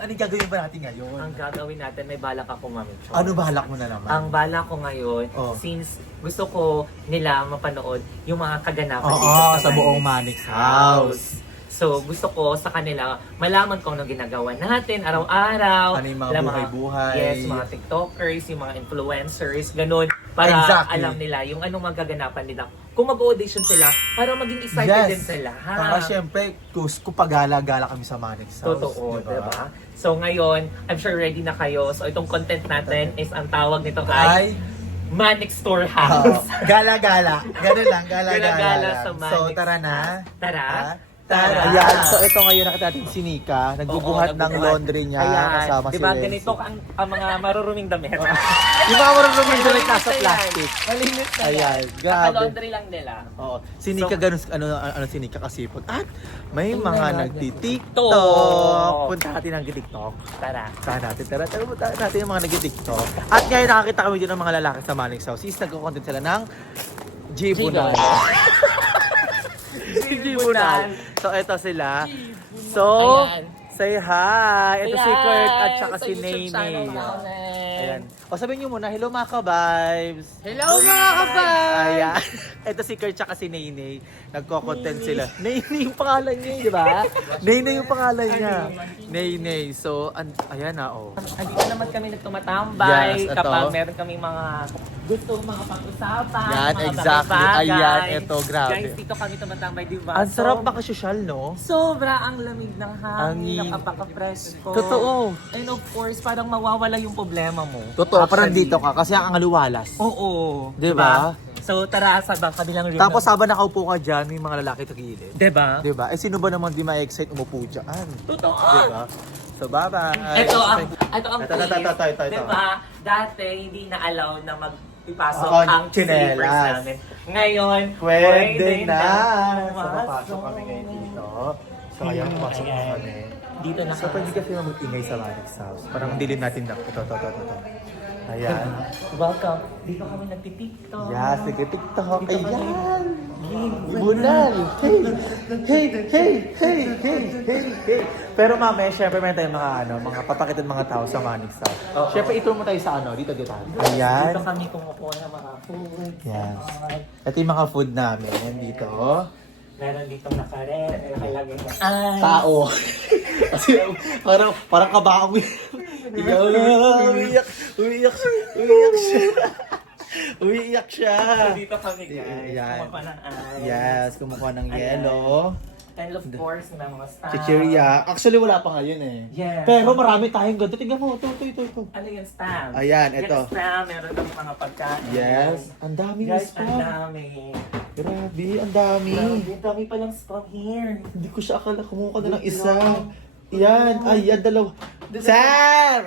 Anong gagawin ba natin ngayon? Ang gagawin natin, may balak ako, Mami Chon. Ano balak mo na naman? Ang balak ko ngayon, Oh. since gusto ko nila mapanood yung mga kaganapan Oo, dito sa buong Manix House. So, gusto ko sa kanila, malaman kung ano ginagawa natin araw-araw. Ano yung mga Alam, buhay-buhay. Yes, mga TikTokers, yung mga influencers, ganun. Para Exactly. alam nila yung anong magaganapan nila. Kung mag-audition sila, para maging excited din sila. Ha? Saka syempre, kung pagala-gala kami sa Manix House. Totoo, diba? So ngayon, I'm sure ready na kayo. So itong content natin is ang tawag nito ay Manix Storehouse. Gala-gala. Ganun lang, gala-gala. Gala-gala lang. sa Manix. So, tara na. Tara. Ha? Tara. Ayan, so ito ngayon nakita natin si Nika, nagbubuhat ng laundry niya kasama si diba, Leslie. ganito ang mga maruruming damit. Yung mga marunong yung damit nasa plastic. Malinis na Ayan, yan. grabe. Naka-laundry lang nila. Oo. Si Nika ganun, ano si Nika kasipag. At may Oh mga my God. nagtitiktok. TikTok. Punta natin ang TikTok. Tara. Tara, punta natin yung mga nagtitiktok. At ngayon nakakita kami din ng mga lalaki sa Manix House. Is nagko-content sila ng Jibunal. Jibunal. So ito sila. So, Ayan. say hi. Ito si Kurt at saka Sa si YouTube channel Nene. namin. Ayan. O sabihin nyo muna, hello mga ka-vibes. Hello mga kabay! Ayan. Ito si Kurt tsaka si Nene. Nagko-content sila. Nene yung pangalan niya, di ba? Nene yung pangalan niya. Nene. So, ayan na, oh. Andito naman kami nagtumatambay Yes, ito. kapag meron kami mga gusto mga pag-usapan, Yan, mga exactly. bagay-bagay. Ayan, ito, grabe. Guys, dito kami tumatambay, di ba? Ang sarap makasosyal, no? Sobra ang lamig ng Hangin. hangin, napaka-presko. Totoo. And of course, parang mawawala yung problema mo. Totoo, parang dito ka kasi ang aluwalas. Oo. Di ba? So, tara sa kabilang room. Tapos habang nakaupo ka dyan, may mga lalaki tagilid. di ba? Di ba? Eh sino ba naman di ma-excite umupo dyan? Totoo. Di ba? So bye-bye. Ito ang Ito, twist. ito. Di ba? Dati, hindi na allow na ipasok Oo, ang tsinelas. slippers namin. Ngayon, Pwede na. So pumasok. papasok kami ngayon dito. So ayan, pumasok na Ayan. kami. Dito na So pwede kasi mag-ingay sa Manix House. Parang dilim natin na. Ito. Ayan. Welcome. Dito kami nagtitiktok. Yes, nag-tiktok. Dito kami Ayan. game. Bunal! Hey! Pero mamaya, syempre meron tayong mga papakitan mga tao sa Manix House. Oo. Syempre, ito mo tayo sa dito tayo. Ayan. Dito kami kumukuha ng mga food. Yes. Ito yung mga food namin dito. Meron ditong nakalagay na ay. Tao. Kasi parang kabaong. Umiyak siya. So dito kami guys. Yan. Kumukuha ng ice. Yes, kumukuha ng Ayan. yelo. And of course, may mga staff. Chichirya. Actually, wala pa ngayon eh. Yes. Pero marami tayong ganito. Tingnan mo, ito. Ano yung staff? Ayan, ito. Yung staff, meron kami mga pagkain. Yes. Ang dami ng Guys, ang spam. dami. Grabe, ang dami. Grabe, dami palang spam here. Hindi ko siya akala kumuha ka na ng isa. Yan. Ay, yan, dalawa. Sir!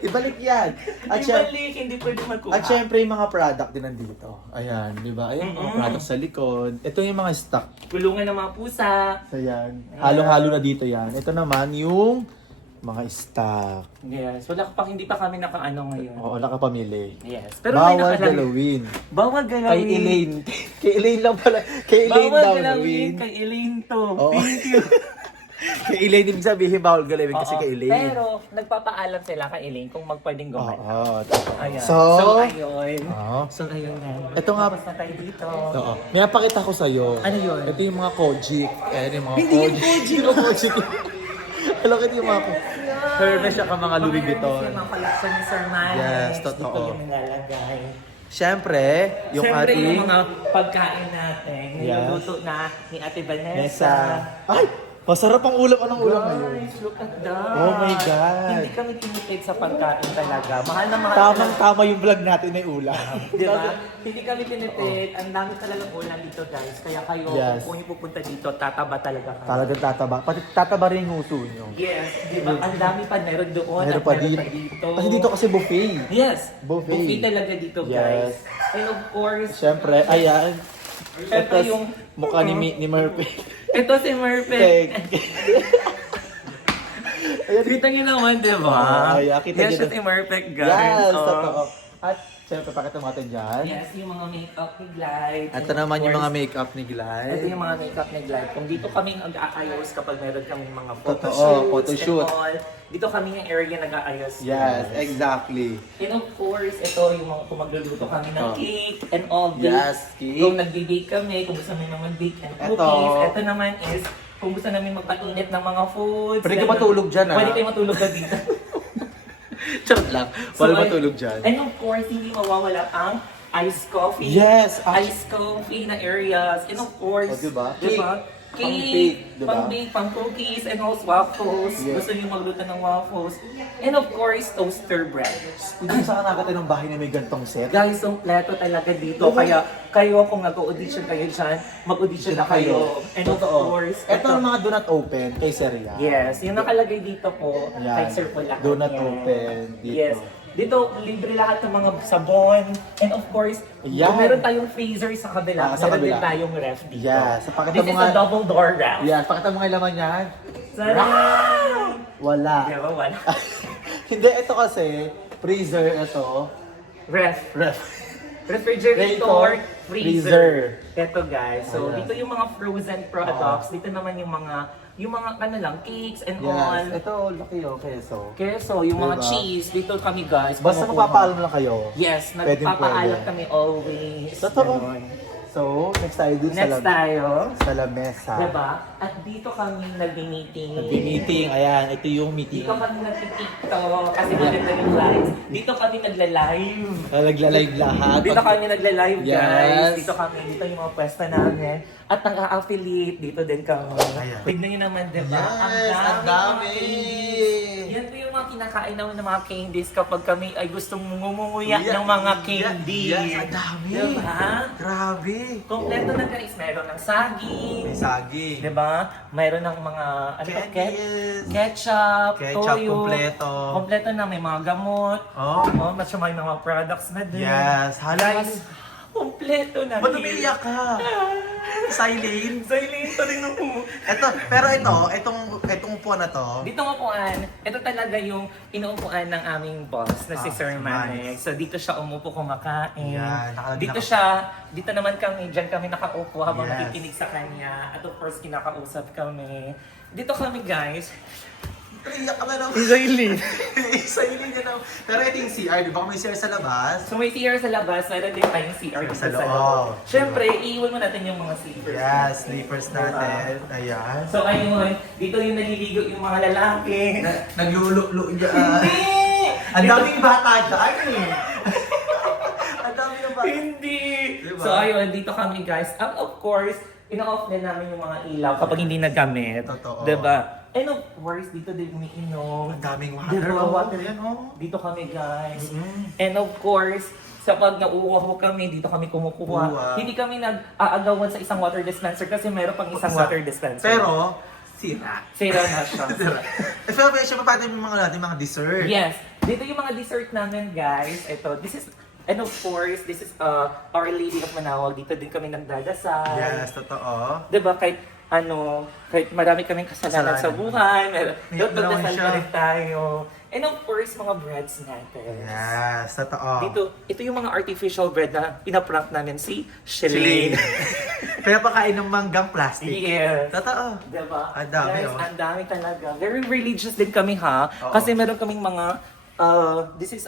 Ibalik yan. At Ibalik, hindi pwede magkuha. At syempre yung mga product din nandito. Ayan, di ba? Ayan, mga product sa likod. Ito yung mga stock. Kulungan ng mga pusa. So yan. Halo-halo na dito yan. Ito naman yung mga stock. Yes. Wala pang hindi pa kami nakaano ngayon. Oo, nakapamili. Yes. Pero may Bawal nakalagay. galawin. Bawal galawin. Kay Elaine. Kay Elaine lang pala. Kay Elaine Bawal daw galawin. gawin. Kay Elaine to. Oo. Thank you. Kay Elaine, ibig sabihin bawal galawin kasi Oo. kay Elaine. Pero nagpapaalam sila kay Elaine kung magpwedeng Oo, gumalaw. totoo. Ayan. So, ayun. Oo. So, ayun na. Ito nga- Tapos na tayo dito. Oo. May napakita ko sa'yo. Ano yun? Ito yung mga Kojik. Ayan yung mga Hindi yung Kojik. Hindi yung Kojik. Alam ko ito yung mga Hermes at mga Louis Vuitton. Yung mga collection ni Sir Miles. Yes, totoo. Dito yung nilalagay. Siyempre, yung Siyempre, ating yung mga pagkain natin. Yes. Niluluto na ni Ate Vanessa. Nessa. Ay! Masarap ang ulam. Anong ulam ngayon? Guys, look at that. Oh my God. Hindi kami tinitid sa pagkain talaga. Mahal na mahal. Tamang-tama yung vlog natin na ulam. Di ba? Hindi kami tinitid. Ang dami talagang ulam dito, guys. Kaya kayo, Yes. kung yung pupunta dito, tataba talaga kayo. Talagang tataba. Pati tataba rin yung uso nyo. Yes. Di ba? Ang dami pa. Meron doon. Meron at pa meron dito. Kasi dito kasi buffet. Yes. Buffet. Buffet talaga dito, guys. Yes. And of course, Siyempre, ayan. Ito yung- mukha ni Murphy. ito si Murphy. Ayan, Kita niyo naman, di ba? Oh, yeah, kita Yan niyo siya na- si Murphy, guys. Yes, Oh. totoo. At Siyempre, pakita mo natin dyan. Yes, yung mga makeup ni Glide. Ito And naman of yung mga course, makeup ni Glide. ito yung mga makeup ni Glide. Kung dito kami nag-aayos kapag meron kami mga Totoo, photoshoots photoshoot. and all, dito kami yung area nag-aayos. Yes, exactly. And of course, ito yung mga kung magluluto kami ng Oh. cake and all bake. Yes, cake. Kung nagbe-bake kami, kung gusto namin mag-bake and Ito. cookies. Ito naman is kung gusto namin magpainit ng mga foods. Pwede ka ganun. matulog dyan, ah. Pwede kayo matulog na dito. Charot lang. Wala matulog dyan. And of course, hindi mawawala ang iced coffee. Yes, Iced coffee na areas. And of course, Oh, diba? Diba? Pang-bake, diba? Pang-bake, pang-cookies, and also waffles. Yes. Gusto niyo magluto ng waffles. And of course, toaster bread. Hindi sa nakakita ng bahay na may gantong set. Guys, kompleto talaga dito. Kaya kayo kung nag-audition kayo dyan, mag-audition na kayo. And of course, Ito ang mga do not open kay Seria. yes, yung nakalagay dito po, Yan. kay Sir po lahat. Do not yan. open dito. Yes. Dito, libre lahat ng mga sabon. And of course, Yan. kung meron tayong freezer sa kabila, Sa meron din kabila. tayong ref dito. Yes. Pakita This mo is nga. a double door ref. Yan, pakita mo nga yung laman yan. Sarap! Wala. Di ba, wala? Hindi, ito kasi, freezer, ito, Ref. ref. Refrigerator, freezer. freezer. Ito guys, so Ayan. dito yung mga frozen products, dito naman yung mga ano lang, cakes and all. Yes. Ito, laki yung keso. Keso, yung mga Diba? cheese, dito kami guys. Basta kumukuha. magpapaalam lang kayo. Yes, Pwedeng nagpapaalam pwede. kami always. Totoo. Ganon. So, next tayo dun Next tayo. sa lamesa. Diba? At dito kami nag-meeting. Nag-meeting, ayan, ito yung meeting. Dito kami nag-tiktok kasi maganda yung live. Dito kami nagla-live. Nagla-live lahat. Dito kami nagla-live Yes. guys. Dito yung mga pwesta namin. At nag-a-affiliate, dito din kami. Ayan. Tignan nyo naman, diba? Yes, ang dami! mga candies. Yan po yung mga kinakain namin ng mga candies kapag kami ay gustong ngumunguya Yeah. ng mga candies. Yes, ang dami! Diba? Grabe! Kompleto na guys. Meron ng saging. May saging. Diba? Mayroon ng mga Candies. ketchup, Ketchup, toyo. kompleto. Kompleto na. May mga gamot. Oh. Mas may mga products na din. Yes, Guys, kompleto na. Ba't umiiyak ka? Silene? Silent pa rin ako. Pero itong upuan na to, Dito nga upuan, ito talaga yung inuupuan ng aming boss na si Sir si Manex. So dito siya umupo kumakain. Yan, Dito naman kami, dyan kami nakaupo habang Yes. nakikinig sa kanya. At of course, kinakausap kami. Dito kami guys. iyak ka na naman. Silent. Silene na naman. Pero ito yung CR, di ba? May CR sa labas. So may CR sa labas, meron din tayong CR dito Sa sa loob. loob. Siyempre, iiwan mo natin yung mga sleepers. Yes, sleepers natin. Ayan. So ayun, dito yung naliligo yung mga lalaki. Naglululo dyan. Hindi! Ang daming bata dyan eh. Ang dami ng bata. Hindi! Diba? So ayun, dito kami guys. And of course, ina-off din namin yung mga ilaw kapag hindi nagamit. Totoo. Diba? And of course, dito din umiinom. Ang daming water. Diba? Water. Yan, oh. Dito kami guys. Mm. And of course, sa pag nauuhaw kami, dito kami kumukuha. Kuha. Hindi kami nag-aagawan sa isang water dispenser kasi meron pang isang water dispenser. Pero, sira. Zero na siya. Sira. Pero, syempre, paano yung mga natin, mga dessert? Yes. Dito yung mga dessert namin, guys. Ito, this is, and of course, this is Our Lady of Manawag. Dito din kami nagdadasal. Yes, totoo. Diba, kahit marami kaming kasalanan sa buhay, Iyak na naman magdasal siya. pa rin tayo. And of course, mga breads natin. Yes, totoo. Dito, ito yung mga artificial bread na pinaprank namin si Chilling. Shelene. Kaya pakain ng manggang plastic. Yes. Totoo. Diba? Ang dami, Guys, oh. ang dami talaga. Very religious din kami ha. Oo. Kasi meron kaming mga, this is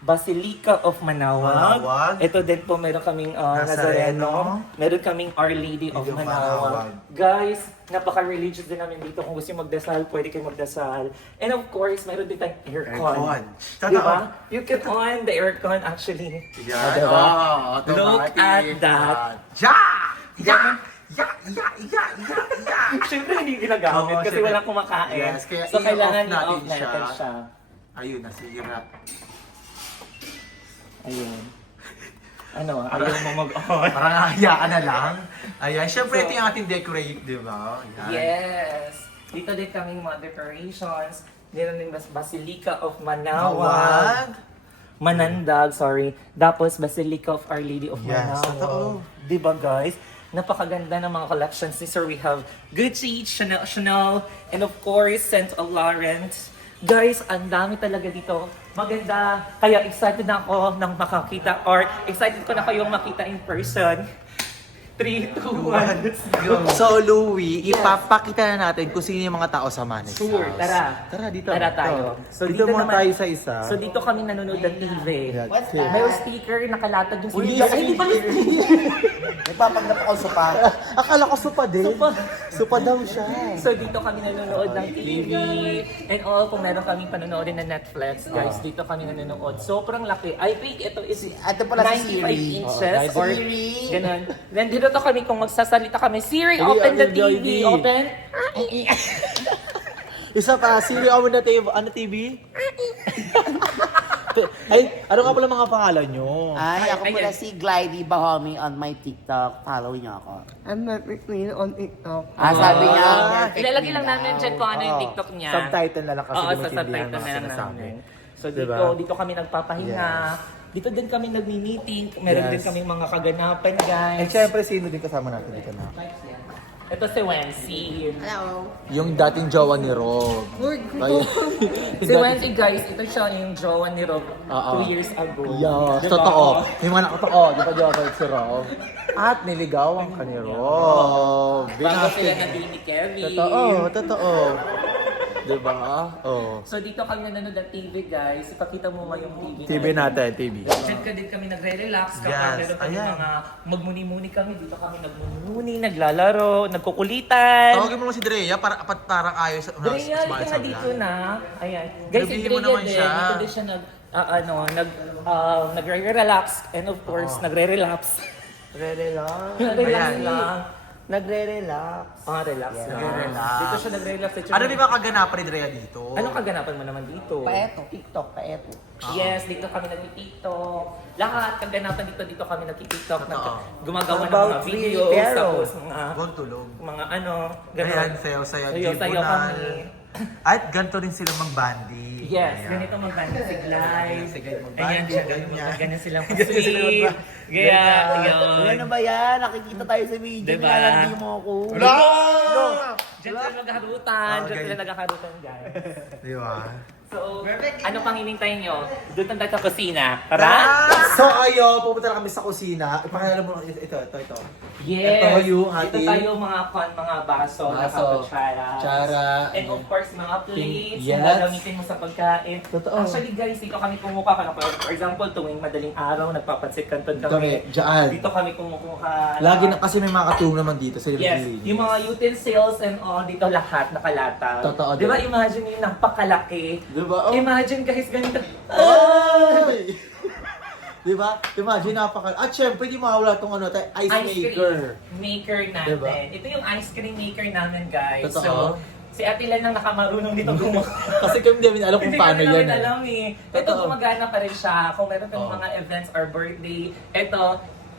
Basilica of Manawag. Manawag. Ito din po meron kaming Nazareno. Nazareno. Meron kaming Our Lady of Lady of Manawag. Manawag. Guys, napaka-religious din namin dito. Kung gusto yung magdasal, pwede kayo magdasal. And of course, meron din tayong aircon. Aircon. Totoo. Diba? You can on the aircon actually. Yan. Diba? Oh, Look at that. Ja! Ja! Ya! Siyempre hindi ginagamit Oo, kasi syempre. walang kumakain. Yes, kaya so kailangan i-off natin i-off natin siya. siya. Ayun, nasira. Ayun. Ano, ayaw mo mag-on. Parang hayaan na lang. Ayan, syempre ito yung ating decorate, di ba? Ayan. Yes! Dito din kaming mga decorations. Dito din Basilica of Manawag. Tawag. Manandag, sorry. Tapos Basilica of Our Lady of Yes, totoo. Manawag. Diba guys? Napakaganda ng mga collections ni Sir. We have Gucci, Chanel, and of course, Saint Laurent. Guys, ang dami talaga dito. Maganda. Kaya excited na ako nang makakita or excited ko na kayong makita in person. 3, 2, 1, let's go. So, Louie, ipapakita na natin kung sino yung mga tao sa Manix Sure, House. tara. Tara, dito. Tara tayo. So, dito muna naman- tayo sa isa. So dito kami nanonood ng TV. What's that? May speaker, nakalatag yung Uy, speaker. Ay, hindi pala Nagpapagnap ako sa pa. Akala ko supa din. Supa. Supa daw siya. So dito kami nanonood ng TV and all, kung meron kaming panonoodin na Netflix, guys, dito kami nanonood. Sobrang laki. I think ito is Ito pala si 95 Siri. inches or Siri. ganun. Then dito to kami kung magsasalita kami, Siri, Siri, open the open the TV, TV. open. Isa pa, Siri, on na TV. Ano TV? Ay, ano nga pala mga pangalan nyo? Ay, ako Ayan. pala si Glidey Bahomi on my TikTok. Follow niyo ako. I'm not Queen on TikTok. Sabi niya. Ah. perfect Ilalagay lang daw. namin dyan kung ano yung Oo. TikTok niya. Subtitle na lang kasi Oo, di sa maintindihan subtitle ang na lang sinasabi. namin. So Diba? dito kami nagpapahinga. Dito din kami nagmi-meeting. Meron Yes. din kaming mga kaganapan, guys. And syempre, sino din kasama natin dito na? Ito si Wency. Hello. Yung dating jowa ni Rob. Ay, Si Wency, guys, ito siya yung jowa ni Rob Oo. 2 years ago. Yes, Diba? totoo. Yung mga nakatotoo, di ba jowa si Rob? At niligawan ka ni Rob. Bago sila naging ni Kevin. Totoo. Di ba? Oh. So dito kami nanonood ng TV, guys. Ipakita mo nga yung TV. TV natin, TV. Diyan ka din kami nagre-relax kapag Yes, meron kami ayan. mga magmuni-muni kami. Dito kami nagmuni-muni, naglalaro, nagkukulitan. Tawagin mo naman si Drea para parang ayos sa Drea, ito na dito na. Ayan. Guys, si Sabihin mo Drea naman din. siya. Dito din siya nagre-relax. And of course, nagre-relapse. Nagre-relax. Nagre-relax Ayan. lang. Nagre-relax. Relax lang. Nagre-relax. Dito siya nagre-relax. Ano di ba kaganapan ni Drea dito? Anong kaganapan mo naman dito? Paeto, TikTok, paeto. Yes, dito kami nag-TikTok. Lahat kaganapan dito kami nag-TikTok. Totoo. Gumagawa ng About mga Free videos, Pero. tapos mga Huwag tulog. ganun. Ayan, sayo-sayo, Sayo-sayo tribunal. kami. At ganito rin sila magbandi. Yes, Ayan. ganito magbanda si Glide. Si Glide magbandi, Ayan siya, ganyan. ganyan silang Ganyan sila sweet. magbandi. Kaya, Ano yun. ba yan? Nakikita tayo sa video. Diba? Nilalandi mo ako. Wala! Diyan sila naghaharutan. Diyan Okay. sila naghaharutan, guys. Di ba? So, ano pang hinintay nyo? Doon tayo sa kusina. Tara! So ayun, pupunta na kami sa kusina. Ipakilala mo ito. Yes! Ito yung Ito ating- tayo mga baso, nakakutsara. Tsara. And of course, mga plates Yes. na gagamitin mo sa pagkain. Totoo. Actually guys, dito kami kumukuha ka na. For example, tuwing madaling araw, nagpapansit kanton kami. Diyan. Dito kami kumukuha. Lagi na kasi may mga katulong naman dito sa Yes, yung mga utensils and all, dito lahat nakalata. Totoo Di ba, din. imagine yung napakalaki. Di ba? Oh. Imagine guys, ganito. Ay! Di ba? Imagine napaka... At syempre, di mawala itong ice maker. cream maker natin. Diba? Ito yung ice cream maker namin, guys. Totoo. So, si Ate Len ang nakamarunong dito gumawa. Kasi kami hindi namin alam kung Hindi paano kami yan. namin alam eh. Ito Totoo. gumagana pa rin siya. Kung meron kang Oo. mga events or birthday, ito,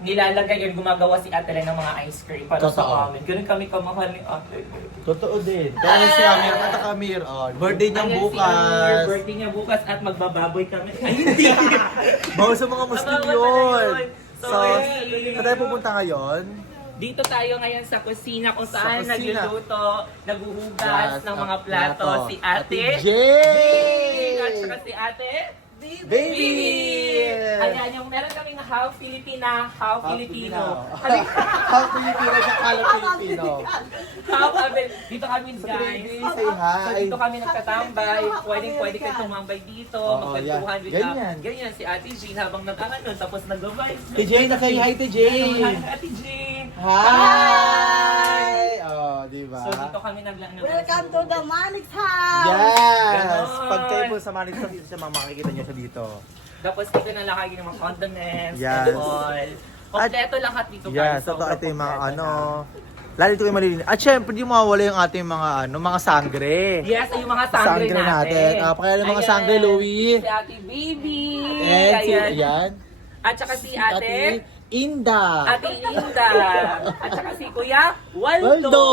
nilalagay yun, gumagawa si Ate Len ng mga ice cream para Totoo. sa amin. Ganun kami kamahal ni Ate Len. Totoo din. Kaya si Amir, kata Kamir, birthday niyang Ayan, si Amir, bukas. birthday niya bukas at magbababoy kami. Ay, hindi! Bawal sa mga Muslim Bawal yun. yun. So, Sorry. saan tayo pupunta ngayon? Dito tayo ngayon sa kusina kung saan Sa kusina. nagluluto, naghuhugas Yes, ng mga ang plato. plato. Si Ate Jay! At saka si Ate Baby! Ayan, yung meron kaming half Filipina, half Filipino. Half Filipino sa half Filipino. Half Abel. Dito kami guys. Baby, say hi. So dito kami nagtatambay. Pwede kayo tumambay dito. Oo, Magkwentuhan yan. with Ganyan. Ganyan si Ate Jean habang nag-ano, tapos nag-vibe. Te Jay, nakay hi Te Jay. Hi, Ate Jean. Hi! Oh, di ba? So dito kami naglano. Welcome to the Manix House! Yes! Ganon. Pag kayo po sa Manila dito siya, makikita niyo siya dito. Tapos dito na lang kayo ng mga condiments Yes. and all. Kompleto lahat dito guys. Yes, so Sobrang ito yung mga kompleto ano. na. Lalo dito kayo malilinis. At syempre, di mawawala yung ating mga mga sangre. Yes, ay yung mga sangre Sangre natin. natin. Pakilala mga Ayan, sangre, Louie. Si Ate Baby. And si, Ayan. yan. At saka si Ate Inda. Ate Linda. At saka si Kuya Waldo. Waldo.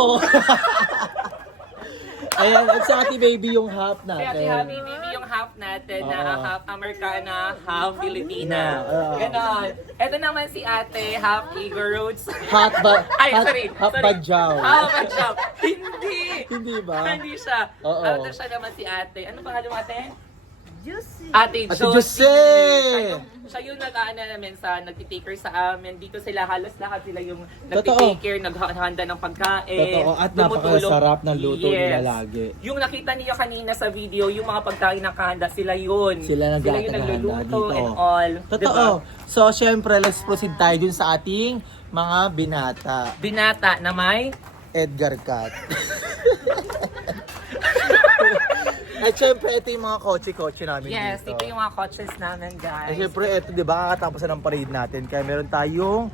Ayan, at sa Ate Baby yung half Si Ate natin. Happy Baby yung half natin na Oo. half Americana, half Filipina. Oo. Ganon. Ito naman si ate, half Igor Roots. Hot ba? Ay, hot, sorry. Hot sorry. badyaw. Half badyaw. Hindi. Hindi ba? Hindi siya. Oo. Ito siya naman si ate. Ano pangalan mo ate? Juicy. Ate Ate Josie. Josie! Siya yung nag-aana namin sa nagtitaker sa amin. Dito sila halos lahat sila yung Totoo. nagtitaker, naghahanda ng pagkain. Totoo. At tumutulong. napakasarap ng luto nila Yes. lagi. Yung nakita niyo kanina sa video, yung mga pagkain na kahanda, sila yun. Sila yung nag-aataganda nagluluto dito. and all. Totoo. So, syempre, let's proceed tayo dun sa ating mga binata. Binata na may Edgar Cat. At syempre, ito yung mga kotse-kotse namin yes, dito. ito yung mga coaches namin, guys. At syempre, ito, di ba, kakatapos na ng parade natin. Kaya meron tayong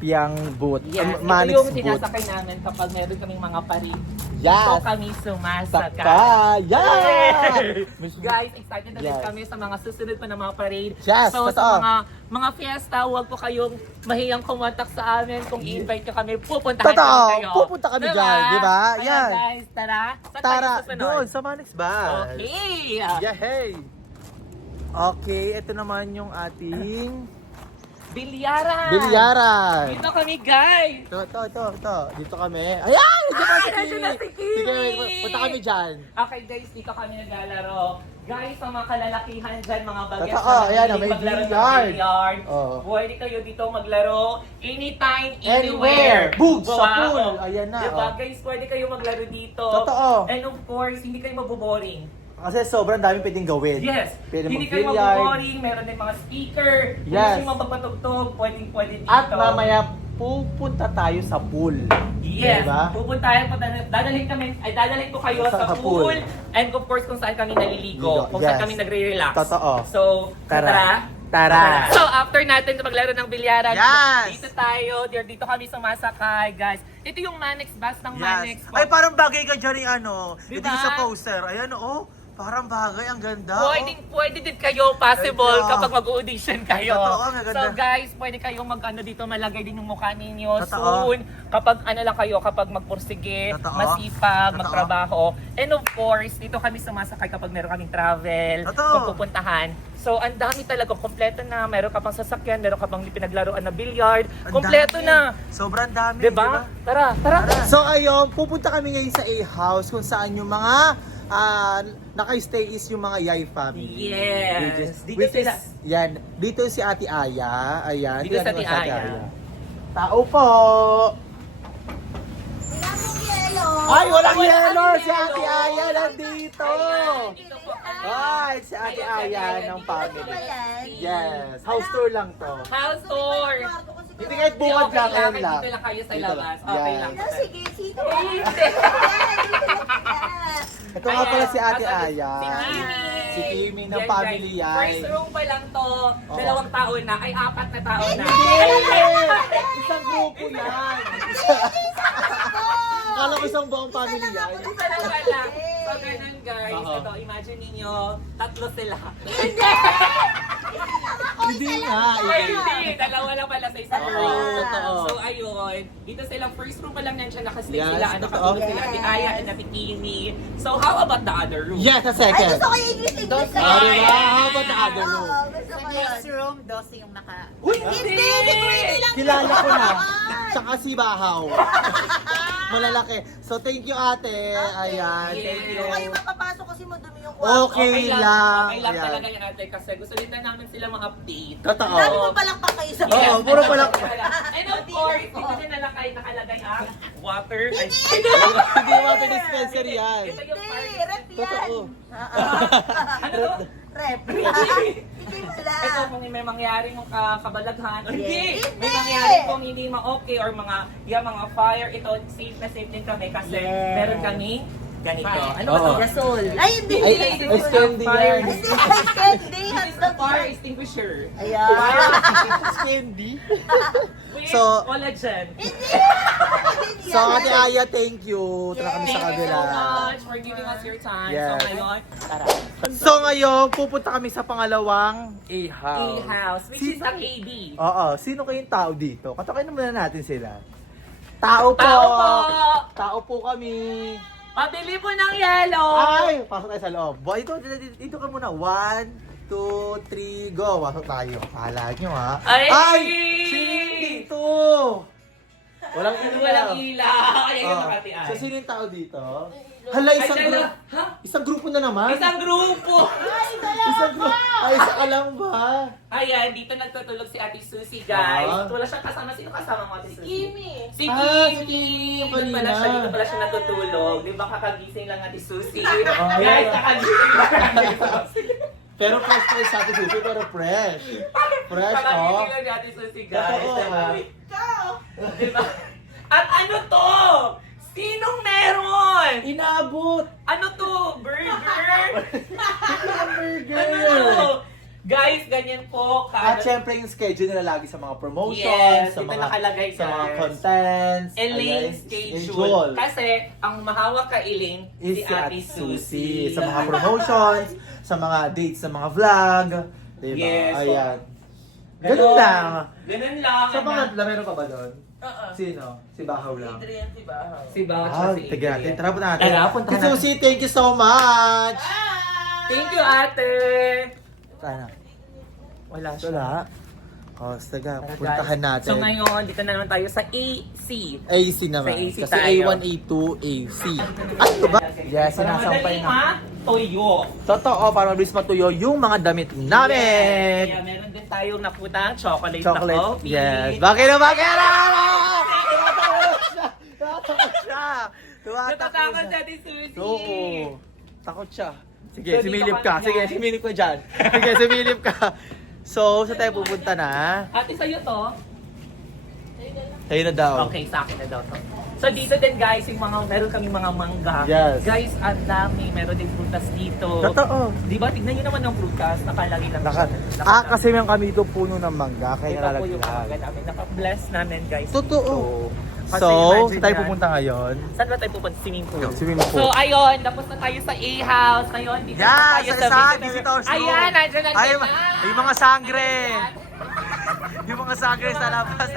Piang Boot. Yes, ito Manix yung Boot. sinasakay namin kapag meron kaming mga parin. Yes. Ito kami sumasakay. Saka! Yeah! Guys, excited na din Yes. kami sa mga susunod pa na mga parade. Yes, so totoo. sa mga fiesta, huwag po kayong mahiyang kumontak sa amin. Kung i-invite nyo kami, pupuntahan Totoo. kami kayo. Pupunta kami dyan, di ba? Kaya Yan. guys, tara. Saan Tara, tayo susunod? doon sa Manix Bus. Okay. Yeah, hey! Okay, ito naman yung ating Bilyaran. bilyaran. Dito kami, guys. Ito. Dito kami. Ayan! Dito pa si Nandiyan na si Kimi. Sige, punta kami dyan. Okay guys, dito kami naglalaro. Guys, sa mga kalalakihan dyan, mga bagets Totoo, ayan, mahilig may maglaro ng billiard. billiard. Oo. Pwede kayo dito maglaro anytime, Anywhere. anywhere. Boog, sa Wow. pool. Ayan na, Diba oh. guys, pwede kayo maglaro dito. Totoo. And of course, hindi kayo maboboring. Kasi sobrang dami pwedeng gawin. Yes, Pwede hindi kayo mag-billiard. maboboring. Meron din mga speaker. Kung Yes. gusto nyo magpapatugtog, pwede dito. At mamaya pupunta tayo sa pool. Yes, Diba? pupuntahan po, dadalhin ko kayo Sa sa pool. pool. And of course, kung saan kami naliligo, kung saan Yes. kami nagre-relax. Totoo. So, Tara. tara. So, after natin maglaro ng bilyaran, Yes. dito tayo, dito kami sumasakay, guys. Ito yung Manix bus ng Manix. Ay, parang bagay ka dyan yung ano. Diba? Ito yung sa poster. Ayan, oh. Parang bagay. Ang ganda. Pwede din kayo possible Ay, kapag mag-audition kayo. Totoo, ang ganda. So guys, pwede kayong dito, malagay din yung mukha ninyo Totoo. soon. Kapag lang kayo, kapag magpursige, Totoo. masipag, Totoo. magtrabaho. And of course, dito kami sumasakay kapag meron kaming travel, Totoo. kung pupuntahan. So ang dami talaga, kompleto na. Meron ka pang sasakyan, meron ka pang pinaglaruan na billiard. Ang Kompleto dami. na. Sobrang dami. Diba? Tara. So ayun, pupunta kami ngayon sa A-House kung saan yung mga naka-stay is yung mga Yay family. Yes. Dito Which sila. Yan. Dito si Ate Aya. Ayan. Dito sa Tingnan Ate mo Aya. Tao po! Ay, walang yelo! Si Ate Aya nandito! Ayan, dito po. Ay, si Ate Aya ng family. Yes. House tour lang to. House tour. Hindi kahit bungad Okay lang, ayan lang. Dito lang kayo sa Dito labas. lang. Okay Yan. lang. Sige, sino? Hindi. Ito nga pala si Ate Ayan, Aya. Si Kimi. Si Kimi ng Yan, family guys. yan. First room pa lang to. 2 taon na. Ay, 4 na taon na. Isang grupo yan. Kala ko isang buong family yan. Isa lang pala. So, ganun guys. Oo. Ito, imagine ninyo, 3 sila. Hindi nga. Ay, hindi. 2 lang pala sa isang Oo, room. totoo. So, ayun. Dito silang first room pa lang nandiyan. Nakastay Yes, sila. totoo. Nakatulog sila. Ate Aya and Ate Kimi. So, how about the other room? Yes, a Ay, second. gusto ko yung English Ah, na. diba? How about the other room? Oo, gusto ko yun. room, 12 yung naka... Uy, Hindi, si Queenie lang. kilala ko na. Tsaka si Bahaw. Malalaki. So, thank you, ate. Ayan, Yes. thank Hindi you. ko kayo makapasok kasi madumi yung kwarto. Okay lang. Okay lang Ayan. talaga yung ate kasi gusto din na namin sila ma-update. Totoo. Dami mo palakpak kayo sa Oo, puro pala. And of course, dito din nakalagay ang water. Ay, Hindi water dispenser yan. ito yung Hindi, part. rep yan. Totoo. Ano to? Rep. Hindi pala. Ito kung may mangyaring kabalaghan. Yes. Hindi! May Hindi! mangyari kung hindi ma-okay or mga fire. Ito, safe na safe din kami kasi Yes. meron kami ganito. Ano ba Oo. to? Gasol. Ay, hindi. Ay, Hindi. ay, candy Fire. yan. Hindi, ay, candy. This is the fire extinguisher. Ayan. Candy. With So- collagen. So, Ate Aya, thank you. Tara kami sa Thank you kabila. so much for giving us your time. Yes. So ngayon, tara. So, ngayon, pupunta kami sa pangalawang A-House. A-house, which is ang AB. Oo. Sino kayong tao dito? Katakin muna natin sila. Tao po! Tao po! Tao po kami. Pabili po ng yellow! Ay! Pasok tayo sa loob. Boy, dito ka muna. 1, 2, 3, go. Pasok tayo. Kala nyo ha. Ay! Sino dito? Walang ilaw. Walang ilaw. Ay, yung Oh. makati ay. So, sino yung tao dito? Hala, isang Ay, grupo. ha? Isang grupo na naman. Isang grupo! Isang grupo. Ay, isa ka lang ba? Ayan, dito nagtutulog si Ate Susie, guys. Ah. Wala siyang kasama. Sino kasama mo, Ate Susie? Kimi. Si Ah, Kimi! si Kimi, Dito kanina. pala siya, dito pala siya natutulog. Di ba kakagising lang Ate Susie? Oh, Guys, yeah. kakagising lang Ate Susie. Pero fresh tayo sa atin, Susie, pero fresh. Fresh, oh. Kakagising lang ni Ate Susie, guys. Totoo, Diba? Ikaw. Diba? At ano to? Sinong meron? Inabot! Ano to? Burger? Burger! Ano to? Guys, ganyan po. At syempre yung schedule nila lagi sa mga promotions, Yes, sa dito mga nakalagay, sa mga guys. contents. Elaine's schedule. Kasi ang mahawak ka Elaine, is si Ate Susie. Sa mga promotions, sa mga dates, sa mga vlog. Diba? Yes, so, Ayan. Ganun lang. Ganun lang. Sa mga meron pa ba doon? Oo. Sino? Si Bahaw lang. Adrian si Bahaw. Si Bawat Ah, si tignan natin. Adrian. Tara po natin. Tara, puntahan Si Susie, thank you so much! Thank you, ate. Sana. Wala siya. Wala. O, sige, Tara, puntahan guys. natin. So ngayon, dito na naman tayo sa AC. AC naman. Sa AC Kasi tayo. A1, A2, AC. Ay, diba? Yes, sinasampay Para na. madaling matuyo. Totoo, para mabilis matuyo yung mga damit namin. Kaya meron din tayong naputang chocolate, na Chocolate. coffee. Yes. Bakit na bakit na? Tumatakot siya. Natatakot sa Ate Susie. Oo. Takot siya. Sige, So, dito sumilip ka ka. Sige, na. sumilip ka dyan. Sige, sumilip ka. So, saan tayo pupunta na? Ate, sa'yo to? Tayo na daw. Okay, sa akin na daw to. So dito din guys, yung mga, meron kami mga mangga. Yes. Guys, ang dami. Meron din prutas dito. Totoo. Di ba? Tignan nyo naman ang prutas. Nakalagay lang siya. Kasi may kami dito puno ng mangga, kaya Ito po yung nalalaglag. mangga namin. Naka-bless namin guys. Totoo. Kasi So, imagine saan tayo yan. pupunta ngayon? Saan ba tayo pupunta? Swimming pool. Swimming pool. So ayun, tapos na tayo sa A-house. Ngayon, dito na Yan, tayo sa isa, visitor visitors room. Ayan, nandiyan na Ay, sila. yung mga sangre. Yung mga sangre sa labas.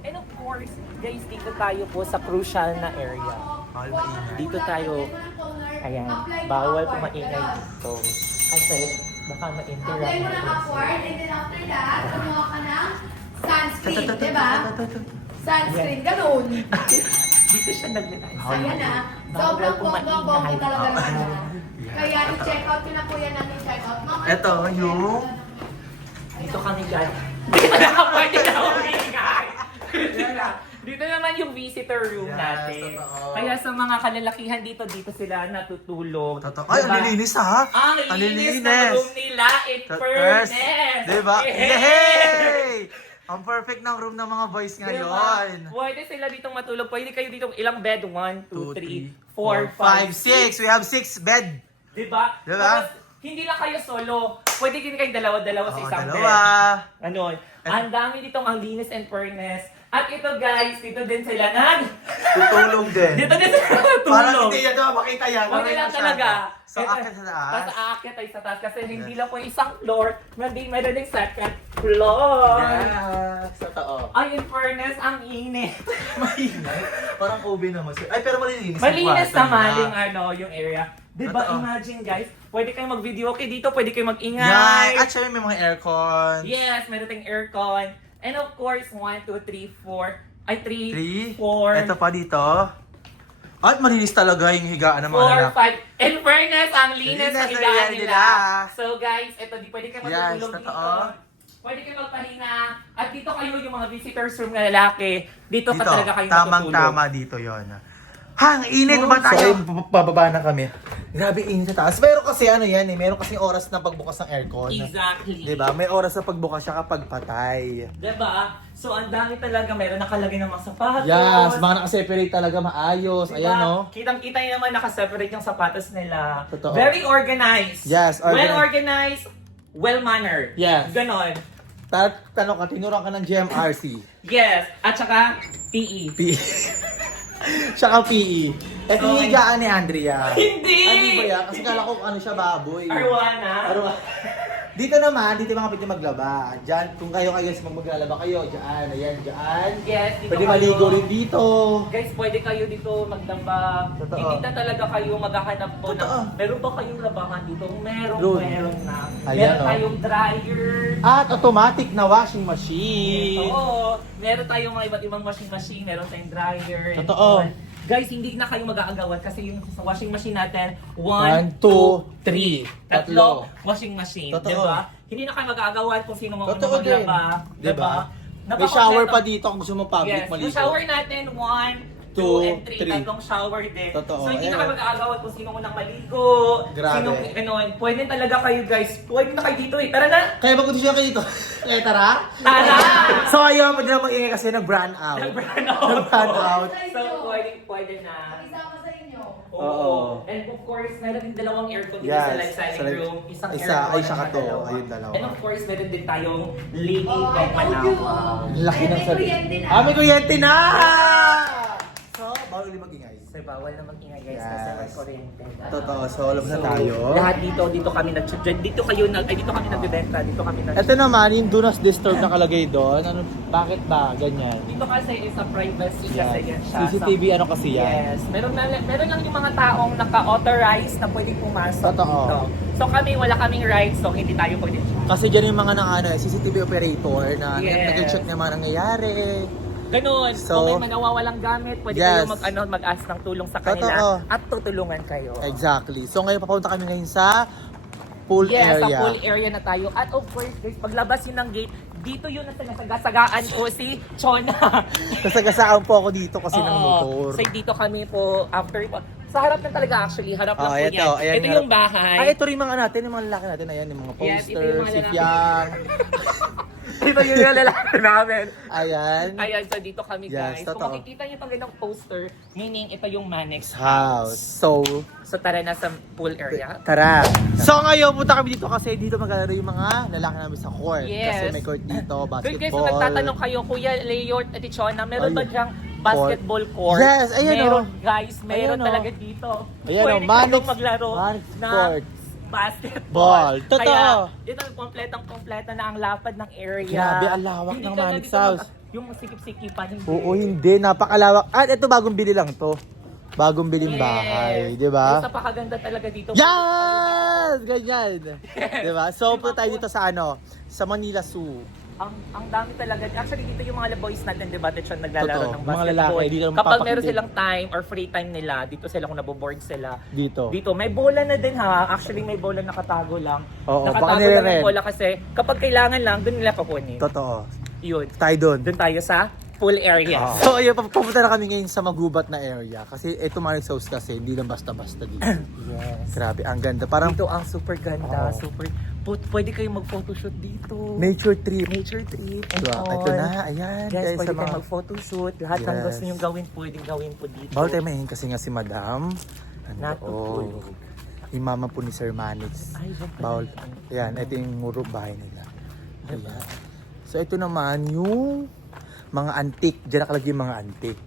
And of course, guys, dito tayo po sa crucial na area. Dito tayo, ayan, bawal po maingay dito. Kasi baka ma-interrupt Apply mo ng natin. upward and then after that, kumuha ka ng sunscreen, di ba? Sunscreen, ganun. Dito siya naglalagay. Ayan na. Sobrang bonggang-bongga talaga siya. Kaya i-check out ko na po yan natin check out. Ito, yung... Dito kami guys. Dito na pwede na umingay. Dito naman yung visitor room Yes, natin. totoo. Kaya sa mga kalalakihan dito sila natutulog. Totoo. Ay, ang Diba? lilinis ha? Ang linis ng room nila in fairness. Diba? Yay! Yay! Ang perfect ng room ng mga boys ngayon. Diba? Pwede sila ditong matulog. Pwede kayo dito ilang bed? 1, 2, 3, 4, 5, 6. 6. We have 6 bed. Diba? Diba? Tapos, hindi lang kayo solo. Pwede din kayong dalawa-dalawa sa isang Dalawa. bed. Ano? Ang dami ditong ang linis and fairness. At ito guys, dito din sila Tutulong din. dito din sila natulog. Parang hindi yan diba? Makita yan. Huwag nila Makita talaga. So, akit sa taas. Tapos aakyat tayo sa taas kasi hindi lang po isang floor, meron din second floor. Yes. Totoo. Ay, in fairness, ang init. Mainit. Parang Kobe naman siya. Ay, pero malilinis. Malinis yung naman kwarto yung yung area. Diba, Totoo. imagine guys, pwede kayong mag-video okay dito, pwede kayong nila. mag-ingay. Yan. At syempre may mga aircon. Yes, meron tayong aircon. And of course, 1, 2, 3, 4. Ay, 3, 3. 4. Ito pa dito. At malinis talaga yung higaan ng mga 4, anak. 5. In fairness, ang linis Linis ng na higaan yan nila. nila. So guys, ito, di pwede kayo Yes, matutulog dito. totoo. Pwede kayo magpahinga. At dito kayo yung mga visitors room na lalaki. Dito ka Dito, talaga kayo matutulog. tamang-tama dito yon. Ha, ang init ba tayo? So, bababa na kami. Grabe init sa taas. Meron kasi ano yan eh, meron kasi oras na pagbukas ng aircon. Exactly. Diba? May oras na pagbukas siya kapag patay. Diba? So, ang dami talaga. Meron nakalagay ng mga sapatos. Yes, mga nakaseparate talaga maayos. Diba? Ayan no. Kitang-kita nyo naman nakaseparate yung sapatos nila. Totoo. Very organized. Yes, organized. Well-organized, well-mannered. Yes. Ganon. Tanong ka, tinuruan ka ng GMRC. Yes. At saka, PE. PE. Tsaka PE. Ito yung Okay. higaan ni Andrea. Hindi! Hindi ba yan? Kasi kala ko ano siya baboy. Arwana. Arwana. Dito naman, dito mga pwede maglaba. Diyan, kung kayo guys maglalaba kayo, diyan, ayan, diyan. Yes, dito Pwede kayo. maligo rin dito. Guys, pwede kayo dito magdamba. Totoo. Hindi na talaga kayo maghahanap po Totoo. na, meron ba kayong labahan dito? Meron na. Ayan, Meron oh. tayong dryer. At automatic na washing machine. Oo. Meron tayong mga iba't ibang washing machine. Meron tayong dryer. and Totoo. all. Guys, hindi na kayo mag-aagawan kasi yung sa washing machine natin, 1, 1, 2, 2, 3. tatlo. Washing machine. Totoo. Diba? Hindi na kayo mag-aagawan kung sino mga Totoo din. maglaba. Diba? May shower pa dito kung gusto mo public Yes, maligo. yung shower natin, 1, 2, and 3. 3. Tatlong shower din. Totoo. So, hindi Ayan. na kayo mag-aagawan kung sino unang maligo. Grabe. Sinong ganon. Pwede talaga kayo guys. Pwede na kayo dito eh. Tara na! Kaya ba gusto siya kayo dito? Eh, tara? Tara! So ayun, pwede na mag-ingay kasi nag-brand out. Nag-brand out. Nag-brand out. So, pwede na. Isama sa inyo. Oo. And of course, meron din dalawang aircon dito Yes. sa live selling Sa live- room. Isang isa, aircon ay, at saka saka to. dalawa. Ayun, dalawa. And of course, meron din tayong liit Oh, ng I told Manama. you. Laki ng May sabi. kuryente na. May kuryente na! So, bawal ulit mag-ingay. So, bawal na mag-ingay guys Yes. kasi may kuryente. Totoo, so labas na tayo. Lahat dito kami dito kami nagbebenta, dito kami Ito naman, yung do not disturb nakalagay doon. Ano, bakit ba? Ganyan. Dito kasi is a privacy kasi Yan. yan siya. CCTV ano kasi yan? Yes. Meron lang yung mga taong naka-authorize na pwede pumasok Totoo. dito. So wala kaming rights, so hindi tayo pwede. Kasi dyan yung mga CCTV operator na Yes. nag-check na mga nangyayari. Ganun. So, kung may nawawalang gamit, pwede yes. kayo mag-ask ng tulong sa kanila Totoo. at tutulungan kayo. Exactly. So ngayon papunta kami ngayon sa pool Yes, area. sa pool area na tayo. At of course, guys, paglabas yun ng gate, dito yun na sinasagasaan ko si Chona. Kasagasaan po ako dito kasi ng Oo. motor. So dito kami po, after po, sa harap na talaga actually, harap na po ito, yan. ayan, Ito yung bahay. Ay, ito rin mga natin, yung mga lalaki natin. Ayan, yung mga Yes, ito poster, yung mga si lalaki. Fiang. Ito yung lalaki namin. Ayan. Ayan, so dito kami Yes, guys. Kung totoo. makikita niyo itong ganong poster, meaning ito yung Manex House. So, So tara na sa pool area. tara. So ngayon, punta kami dito kasi dito maglalaro yung mga lalaki namin sa court. Yes. Kasi may court dito, Good guys, basketball. kung nagtatanong kayo, Kuya Leyor at Tichona, meron ba Ayun. dyang basketball court? Yes, ayan meron, o. guys, meron Ayan o. talaga dito. Ayan o, Pwede Manex- kayong maglaro Manex ng court. basketball. Ball. Totoo. Kaya, dito kompletong-kompleto na ang lapad ng area. Grabe, ang lawak Hindi ng ka na Manex dito House. yung sikip-sikipan, hindi. Oo, hindi. Napakalawak. At ito, bagong bili lang to. Bagong biling bahay. Di ba? Yes, napakaganda talaga dito. Yes! Ganyan. Di ba? So, punta tayo dito sa sa Manila Zoo. Ang dami talaga. Actually, dito yung mga boys natin, di ba, Tichon, naglalaro Totoo. ng Mga basketball. lalaki, dito Kapag mapapakita. meron silang time or free time nila, dito sila kung naboboard sila. Dito. Dito, may bola na din ha. Actually, may bola nakatago lang. Oo, baka nakatago lang nire-red. yung bola kasi kapag kailangan lang, doon nila kukunin. Totoo. Yun. Tayo doon. Doon tayo sa pool area. So, ayun, papunta na kami ngayon sa magubat na area. Kasi ito Manex House kasi, hindi lang basta-basta dito. Yes. Grabe, ang ganda. Parang Dito ang super ganda. Oo. Super. Pwede kayo mag-photoshoot dito. nature trip. Nature trip. and Diba? all. Ito na, ayan. Yes, guys, pwede sa kayo mga... mag-photoshoot. Lahat ng Yes. gusto nyo gawin, pwedeng gawin po dito. Bawal tayo mahihin kasi nga si Madam. Natutulog. Yung mama po ni Sir Manex. Ay, yan pala. Bawal. Ayan, ito yung muro bahay nila. Ayan. So, ito naman yung mga antique. Diyan nakalagay yung mga antique.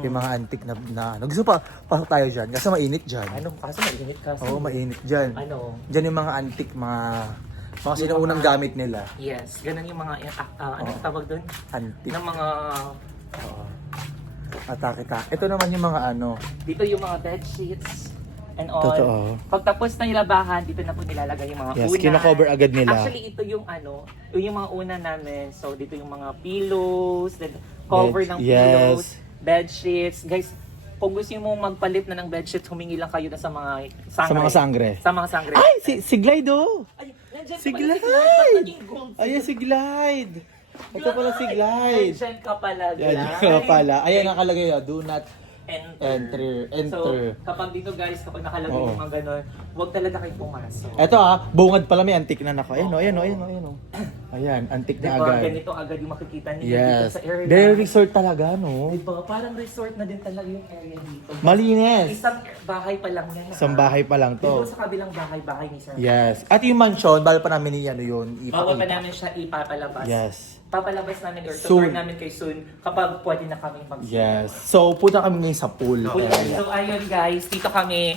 Yung mga antique na ano. Gusto pa, pasok tayo dyan. Kasi mainit dyan. Ano? Kaso mainit kasi. Oo, mainit dyan. Ano? Dyan yung mga antique, mga sinuunang gamit nila. Yes. Ganun yung mga, ano tawag doon? Antique. Ng mga, Oo. Atake ka. Ito naman yung mga ano. dito yung mga bed sheets and all. Totoo. Pagtapos na nilabahan, dito na po nilalagay yung mga Yes, unan. kino-cover agad nila. Actually, ito yung yung mga unan namin. So, dito yung mga pillows, then cover ng Yes. pillows, bed sheets. Guys, kung gusto mo magpalit na ng bed sheets, humingi lang kayo na sa mga sangre. Sa mga sangre. Sa mga sangre. Ay, si Glide oh! Ay, nandyan Si ka pala Glide! Ba't naging gold? Ayan si Glide! Ito pala si Glide. Nandyan ka pala, Yan Glide. yung pala. Ayan nakalagay oh, do not Enter. enter. So, kapag dito guys, kapag nakalagay Oo. yung mga ganon, huwag talaga kayo pumasok. Ito bungad pala may antique na nako. Ayan oh, ayan oh, ayan oh, ayan oh. Ayan, antique na Diba, agad. ganito agad yung makikita niyo dito Yes. sa area. Very resort talaga, no? Diba, parang resort na din talaga yung area dito. Malinis. Isang bahay pa lang yan. Isang bahay pa lang Dito to. sa kabilang bahay ni Sir. Yes. At yung mansion, bawal pa namin ni ano yun. Bawal pa ipakita. namin siya ipapalabas. Yes. papalabas namin or Soon. tutor namin kay soon kapag pwede na kami mag Yes. So, punta kami ngayon sa pool. So ayun guys, dito kami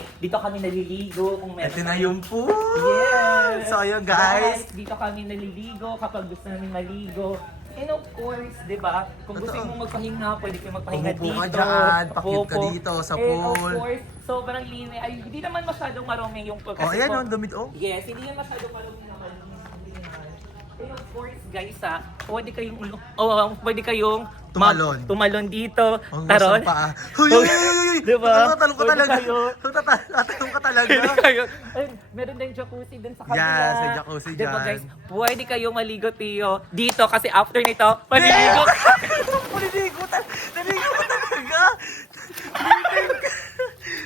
naliligo kung meron. Ito na yung pool! Yes! So, ayun guys. Dito kami naliligo kapag gusto namin maligo. And of course, di ba? Kung gusto Totoo. mong magpahinga, pwede kayo magpahinga Umupo dito. ka dyan, pakit ka Opo. dito sa And of pool. course, sobrang linis. Ay, hindi naman masyadong marumi yung pool. Oh, ayan po- oh, damit oh. Yes, hindi yan masyadong marumi naman. And of course, guys pwede kayong pwede kayong Tumalon. tumalon dito. Ang Taron. masang paa. Huy, huy, huy, huy! Diba? Tatalong ka Pwede talaga. kayo- Tatalong ka talaga. Pwede kayo. Ay, meron din jacuzzi din sa kabila. Yes, may jacuzzi Diba dyan. guys, pwede kayo maligo Tio dito kasi after nito, maliligo. Naligo ka talaga.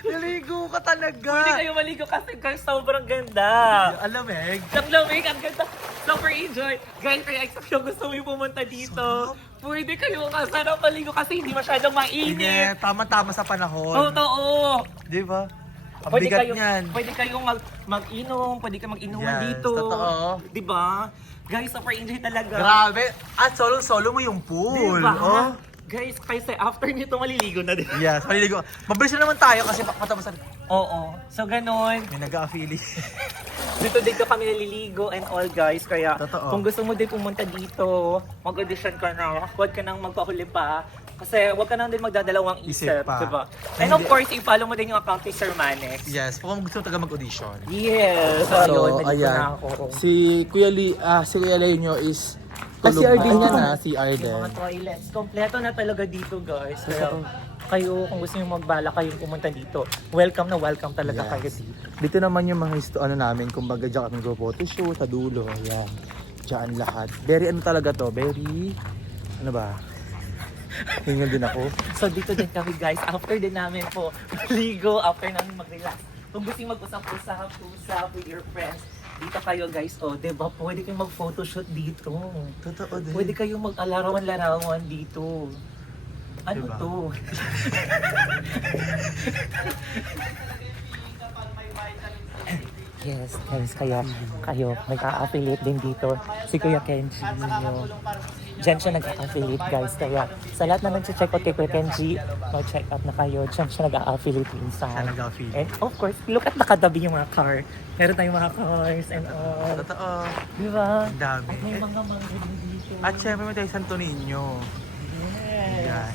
Naligo ka talaga. Pwede kayo maligo kasi guys, sobrang ganda. Alamig. Ang lamig, ang ganda. Super enjoy. Guys, kaya kung gusto mo yung pumunta dito, pwede kayo kasarap maligo kasi hindi masyadong Hindi, mainit. tama-tama sa panahon. Totoo. Di ba? Ang Pwede bigat kayo, niyan. pwede kayong mag-inom, pwede kayong mag-inuman Yes, dito. totoo. Di ba? Guys, super enjoy talaga. Grabe. At solo mo yung pool. Diba? Oh. Guys, kasi after nito maliligo na din. Yes, maliligo. Mabilis na naman tayo kasi matapos na. Oo. So, ganun. May nag-a-affiliate. Dito kami naliligo and all guys. Kaya Totoo. kung gusto mo din pumunta dito, mag-audition ka na. Huwag ka nang magpahuli pa. Kasi huwag ka nang din magdadalawang Isip isip. pa. Diba? And of course, i-follow mo din yung account ni Sir Manex. Yes, kung gusto mo taga mag-audition. Yes. So, ayun. Nandito na ako. Si Kuya Lenyo is Si Arden na, si Yung Arden. mga toilets. Kompleto na talaga dito guys. Kaya kayo, kung gusto nyo magbala kayong pumunta dito, welcome na welcome talaga Yes. kayo dito. Dito naman yung mga namin, kumbaga dyan kami go-photoshoot, sa dulo, ayan. Diyan lahat. Very ano talaga to, very, ano ba? Tingnan din ako. So dito din kami guys, after din namin po maligo, after namin mag-relax. Kung gusto nyo mag-usap with your friends, dito kayo guys, diba? Pwede kayong mag-photoshoot dito. Totoo din. Pwede kayong mag-alarawan-larawan dito. Ano Diba? to? Yes, guys, kaya kayo mag-a-affiliate din dito. Si Kuya Kenji ninyo. Diyan siya nag-a-affiliate guys. Kaya sa lahat na nag-check out kay Kuya Kenji, mag-check out na kayo. Diyan siya nag-a-affiliate Siya minsan. nag-a-affiliate. And of course, look at nakadabi yung mga car. Meron tayong mga cars and all. Totoo. Di ba? Ang dami. At may mga mango din dito. At syempre may tayo Santo Niño. Yes. Ayan.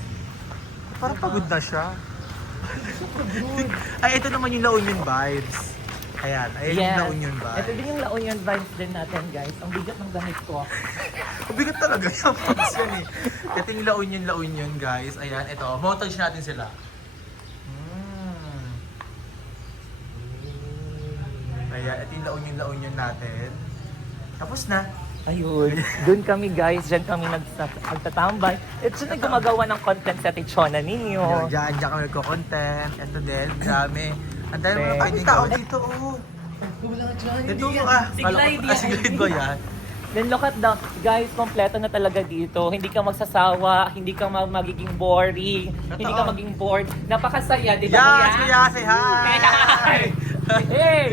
Parang pagod na siya. Ay, ito naman yung La Union vibes. Ayan, ayan yung La Union Ito vibes. din yung La Union vibes din natin guys. Ang bigat ng damit ko. Mabigat talaga yung vibes yan eh. Ito yung La Union guys. Ayan, ito. Montage natin sila. Ayan, ito yung La Union natin. Tapos na. Ayun. Doon kami guys. Diyan kami nagtatambay. Ito na gumagawa ng content sa Tichona ninyo. Diyan kami nagko-content. Ito din, dami. Ang dami mga Then, pwedeng tao dito, oh. Dito mo ah. Si Glide yan. Si Glide ba yan? Then look at the, guys, kompleto na talaga dito. Hindi ka magsasawa, hindi ka magiging boring, hindi ka maging bored. Napakasaya, di ba Yes, kuya, say hi! Hey! Hey!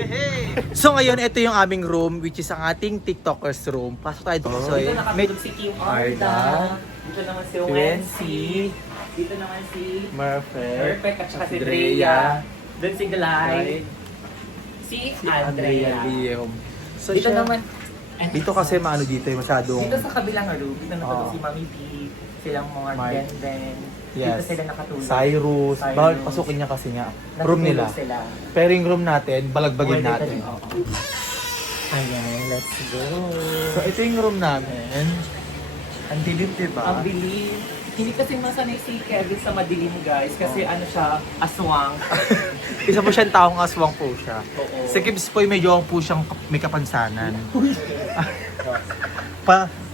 So ngayon, ito yung aming room, which is ang ating TikTokers room. Pasok tayo dito. So, Dito nakatulog si Kim Arda. Dito naman si Wency. Dito naman si Perfect at saka si Drea. Doon si Glide. Si Andrea. Liam. So, Dito siya- naman, Dito kasi maano dito, masyadong... dito sa kabilang room, dito nakatulog Oo. si Mami B, silang mga Mark. Denden. Dito Yes. sila nakatulog. Cyrus. Cyrus. Bawal pasukin niya kasi nga. Room Natutulog nila. Sila. Pero yung room natin, balagbagin Pwede natin. ka din, oo. Ayan, let's go. So ito yung room namin. Ang dilim, diba? Ang dilim. Hindi kasi masanay si Kevin sa madilim guys kasi ano siya, aswang. Isa po siyang taong aswang po siya. Oo. Si Gibbs po ay medyo po siyang may kapansanan.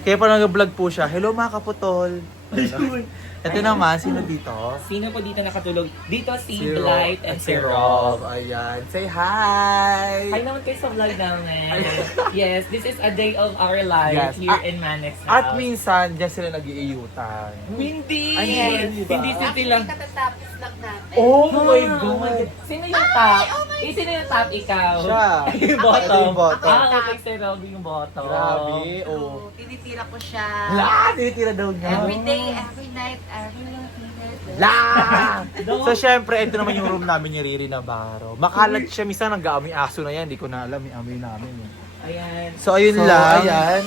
Kaya pa nag-vlog po siya, hello mga kaputol. Ito naman, sino dito? Sino po dito nakatulog? Dito si Rob Blight and at si Rob. Ayan. Say hi! Hi naman kayo sa vlog namin. Yes, this is a day of our life Yes. here in Manex House. At minsan, dyan sila nag-iiyutan. Hindi! Ay, hindi ba? Hindi sila. Katatapos lang natin. Oh my God! Sino yung top? Sino yung top? Ikaw? Siya. Yung Ito bottom. yung bottom. Ah, okay, si Rob yung bottom. Grabe, oh. Oo, tinitira ko siya. La! Tinitira daw niya. Every day, every night, every minute. La! So, syempre, ito naman yung room namin ni Riri Navarro. Makalat siya, minsan nag-aamoy aso na yan. Hindi ko na alam, may amoy namin. Ayan. So, ayun lang. Ayan.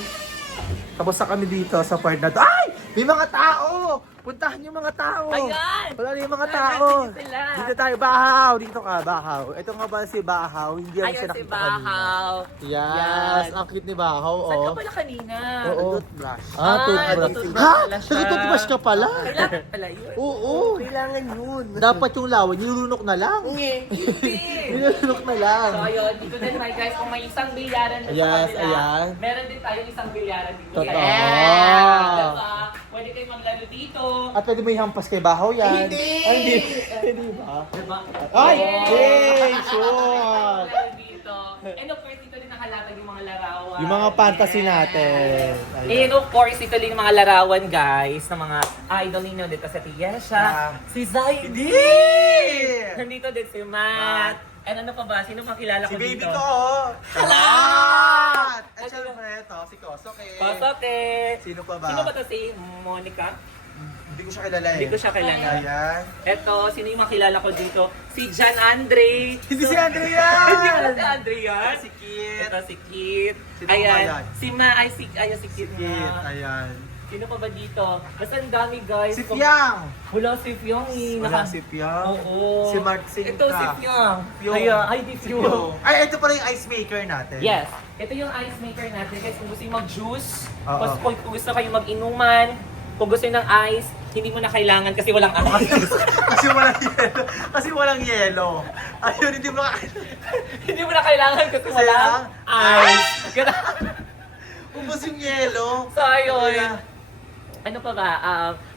Tapos na kami dito sa part na to. Ay! May mga tao! Puntahan yung mga tao! Ayan! Wala na yung mga tao! Ayan sila. Dito tayo, Bahaw! Dito ka, Bahaw. Ito nga ba si Bahaw? Hindi lang siya Ayun si nakita kanina. Bahaw. Yes! Yan. Ang cute ni Bahaw, Saan ka oh. pala kanina? Oo. Toothbrush. Ah, toothbrush. tututbrush Ha? pala siya. Nag-toothbrush ka pala? Kailangan pala yun. Oo. Kailangan yun. Dapat yung lawan, nilunok na lang. Hindi. Nilunok na lang. So ayun, dito din my guys, kung may isang bilyaran dito Yes, sa kanila, ayan. meron din tayong isang bilyaran dito. Totoo. Diba? Pwede kayo maglaro dito. At pwede mo ihampas kay Bahaw yan. Hindi! Ay, hindi. Hindi ba? Diba? Ay! Yes! Yay! Sure! Maglaro dito. And of course, dito din nakalatag yung mga larawan. Yung mga fantasy Yes. natin. And of course, ito din yung mga larawan guys, ng mga idol ninyo dito sa Tiesha. Si Zaidi! Nandito din si Matt. And ano pa ba? Sino makilala ko Si baby dito? ko! Salat! At syempre ito, si Kosoke. Kosoke! Sino pa ba? Sino ba to si Monica? Hindi ko siya kilala eh. Hindi ko siya kilala. Ayan. Eto, sino yung makilala ko dito? Si John Andre. Hindi si Andrea! Hindi pala si Andre yan. Si Kit. Ito si Kit. Sino pa yan? Ayan. Si Ma, ay si Kit Kit, na. ayan. Sino pa ba dito? Basta ang dami guys. Si Piang! Wala si Fyong eh. Wala si Piang. Oo. Si Mark Sinta. Ito si Fyong. Fyong. Ayan, ay di Si Fyong. Piang. Ay, ito pala yung ice maker natin. Yes. Ito yung ice maker natin guys. Kung gusto yung mag-juice, Oo. kung gusto kayo mag-inuman, kung gusto ng ice, hindi mo na kailangan kasi walang ice. Kasi walang yelo. Kasi walang yelo. Ayun, hindi mo Hindi mo na kailangan kasi Kasi walang lang, ice. ubos yung yelo. So ayun. Ano pa ba?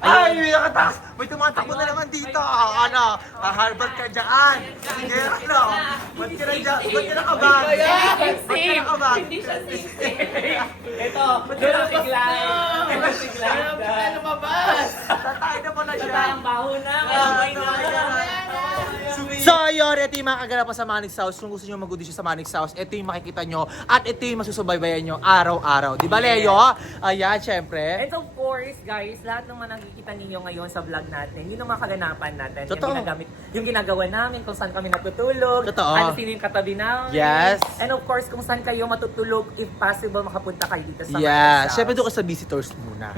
Ay, Ayun. may nakatakas! May tumatakbo na naman dito! Ano? Harvard ka dyan! Sige, ano? Ba't ka na dyan? Ba't ka nakabag? Hindi siya Ba't ka safe. nakabag? Hindi siya safe. Ito, Jurassic Land. Jurassic Land. Tatay na pala siya! Ang baho na. Kalamay na. So ayun, ito yung mga kaganapan sa Manix House. Kung gusto nyo mag-audition sa Manix House, ito yung makikita nyo at ito yung masusubaybayan nyo araw-araw. Di ba, Leo? Ayan, syempre. And of course, guys, lahat ng mga nakikita ninyo ngayon sa vlog natin, yun ang mga kaganapan natin. Totoo. Yung ginagawa namin, kung saan kami natutulog, Totoo. ano sino yung katabi namin. Yes. And of course, kung saan kayo matutulog, if possible, makapunta kayo dito sa Yeah, Manix syempre House. doon ka sa visitors muna.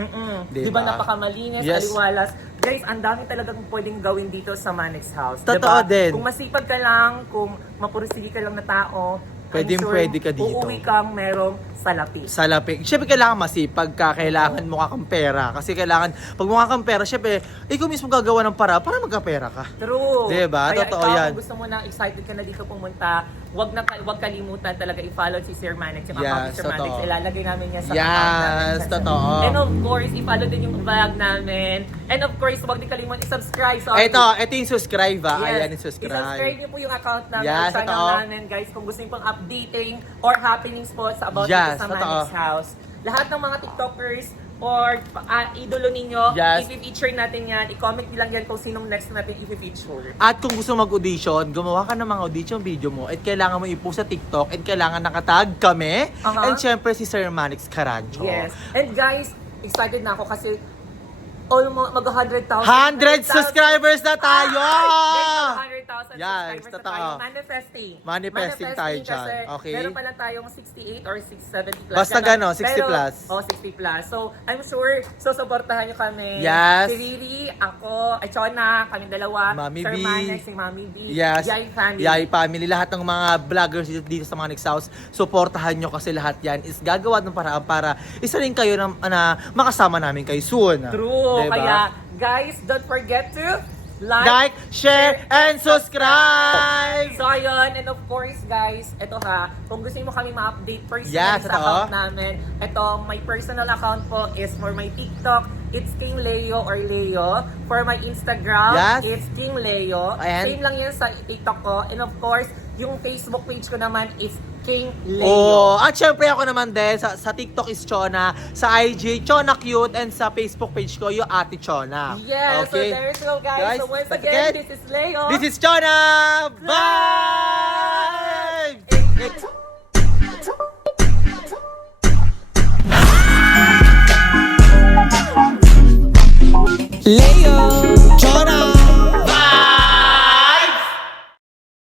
Di ba napakamalinis, Yes. aliwalas. Guys, ang dami talagang pwedeng gawin dito sa Manix House. Totoo Diba? din. Kung masipag ka lang, kung mapursige ka lang na tao, Pwedeng I'm pwede ka dito. Uuwi kang merong salapi. Sa lapik. Siyempre kailangan masipag ka, kailangan mukha kang pera. Kasi kailangan, pag mukha kang pera, siyempre, ikaw mismo gagawa ng para magkapera ka. True. Diba? Kaya Totoo ikaw, yan. kung gusto mo na excited ka na dito pumunta, wag kalimutan talaga i-follow si Sir Manex, yung account ni Yes, Sir Manex. totoo. Ilalagay namin yan sa Yes, account namin. totoo. And of course, i-follow din yung vlog namin. And of course, wag din kalimutan i-subscribe. Sorry. Ito yung subscribe ha. Yes. Ayan yung I-subscribe subscribe. niyo po yung account namin, Yes, yung channel totoo. namin, guys. Kung gusto niyo pong updating or happenings po sa about Yes, dito sa totoo. Manix House. Lahat ng mga TikTokers or idolo ninyo, Yes. i-feature natin yan. I-comment nyo lang yan kung sinong next natin i-feature. At kung gusto mag-audition, gumawa ka ng mga audition video mo at kailangan mo i-post sa TikTok at kailangan nakatag kami. Uh-huh. And syempre si Sir Manix Carancho. Yes. And guys, excited na ako kasi almost mag-100,000. 100 subscribers na tayo! Guys, 100,000 Yes, subscribers na totoo. tayo. Manifesting. Manifesting tayo dyan. Kasi Okay. meron pa lang tayong 68 or 70 plus. Basta Ganun. gano'n, 60 plus. Oh, 60 plus. So, I'm sure, susuportahan nyo kami. Yes. Si Riri, ako, ay Chona, kami dalawa. Mami Sir B. Manex, si Mami B. Yes. Yay family. Yay family. Lahat ng mga vloggers dito sa Manix House, supportahan nyo kasi lahat yan is gagawa ng paraan para isa rin kayo na makasama namin kayo soon. True. Diba? Kaya, guys, don't forget to like, share, and subscribe! So ayun, and of course guys, ito ha, kung gusto mo kami ma-update personally Yes, sa ito. account namin, ito, my personal account po is for my TikTok, it's King Leo or Leo. For my Instagram, Yes. it's King Leo. And? Same lang yun sa TikTok ko. And of course, yung Facebook page ko naman is King Leo. Oh, at syempre ako naman din, sa TikTok is Chona, sa IG, Chona Cute, and sa Facebook page ko, yung Ate Chona. Yes, so there you go guys. So once again, this is Leo. This is Chona! Bye! Leo